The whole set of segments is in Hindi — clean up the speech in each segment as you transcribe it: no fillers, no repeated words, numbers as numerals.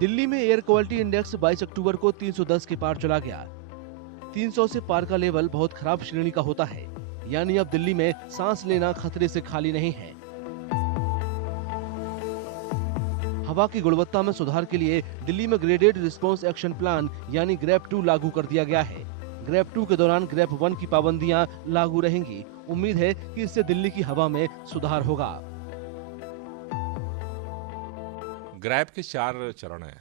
दिल्ली में एयर क्वालिटी इंडेक्स 22 अक्टूबर को 310 के पार चला गया। 300 से पार का लेवल बहुत खराब श्रेणी का होता है, यानी अब दिल्ली में सांस लेना खतरे से खाली नहीं है। हवा की गुणवत्ता में सुधार के लिए दिल्ली में ग्रेडेड रिस्पांस एक्शन प्लान यानी ग्रेप 2 लागू कर दिया गया है। ग्रेप 2 के दौरान ग्रेप 1 की पाबंदियां लागू रहेंगी। उम्मीद है कि इससे दिल्ली की हवा में सुधार होगा। ग्रैप के 4 चरण हैं।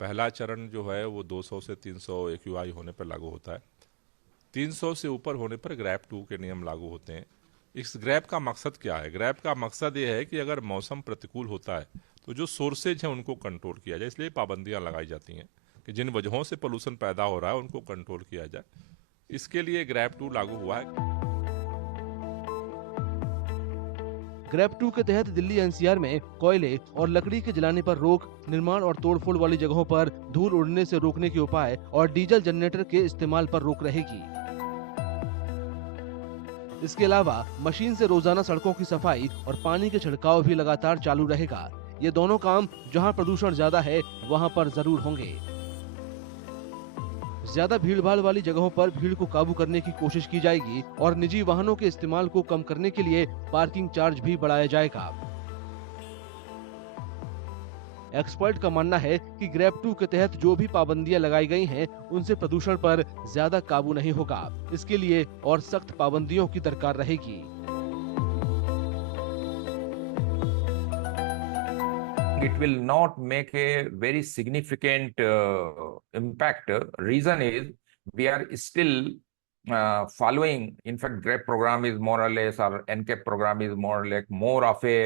पहला चरण जो है वो 200 से 300 AQI होने पर लागू होता है। 300 से ऊपर होने पर ग्रैप 2 के नियम लागू होते हैं। इस ग्रैप का मकसद क्या है? ग्रैप का मकसद ये है कि अगर मौसम प्रतिकूल होता है तो जो सोर्सेज हैं उनको कंट्रोल किया जाए, इसलिए पाबंदियां लगाई जाती हैं कि जिन वजहों से पोल्यूशन पैदा हो रहा है उनको कंट्रोल किया जाए। इसके लिए ग्रैप 2 लागू हुआ है। ग्रेप 2 के तहत दिल्ली NCR में कोयले और लकड़ी के जलाने पर रोक, निर्माण और तोड़फोड़ वाली जगहों पर धूल उड़ने से रोकने के उपाय और डीजल जनरेटर के इस्तेमाल पर रोक रहेगी। इसके अलावा मशीन से रोजाना सड़कों की सफाई और पानी के छिड़काव भी लगातार चालू रहेगा। ये दोनों काम जहां प्रदूषण ज्यादा है वहां पर जरूर होंगे। ज्यादा भीड़-भाड़ वाली जगहों पर भीड़ को काबू करने की कोशिश की जाएगी और निजी वाहनों के इस्तेमाल को कम करने के लिए पार्किंग चार्ज भी बढ़ाया जाएगा। एक्सपर्ट का मानना है कि ग्रेप 2 के तहत जो भी पाबंदियां लगाई गई हैं, उनसे प्रदूषण पर ज्यादा काबू नहीं होगा। इसके लिए और सख्त पाबंदियों की दरकार रहेगी। It will not make a very significant impact. Reason is we are still following. In fact, GREP program is more or less, or NCAP program is more or less more of a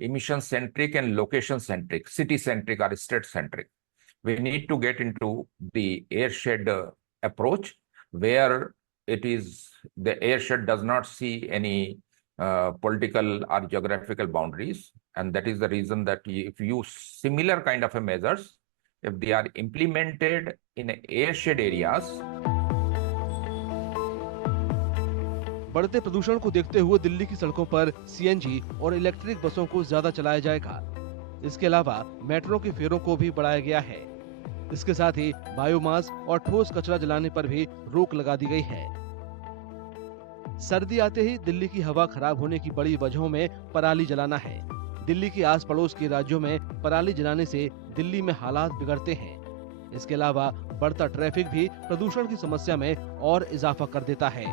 emission centric and location centric, city centric or state centric. We need to get into the airshed approach where it is the airshed does not see any political or geographical boundaries, and that is the reason that if you similar kind of a measures, if they are implemented in airshed areas. बढ़ते प्रदूषण को देखते हुए दिल्ली की सड़कों पर CNG और इलेक्ट्रिक बसों को ज्यादा चलाया जाएगा। इसके अलावा मेट्रो के फेरों को भी बढ़ाया गया है। इसके साथ ही बायोमास और ठोस कचरा जलाने पर भी रोक लगा दी गई है। सर्दी आते ही दिल्ली की हवा खराब होने की बड़ी वजहों में पराली जलाना है। दिल्ली के आस पड़ोस के राज्यों में पराली जलाने से दिल्ली में हालात बिगड़ते हैं। इसके अलावा बढ़ता ट्रैफिक भी प्रदूषण की समस्या में और इजाफा कर देता है।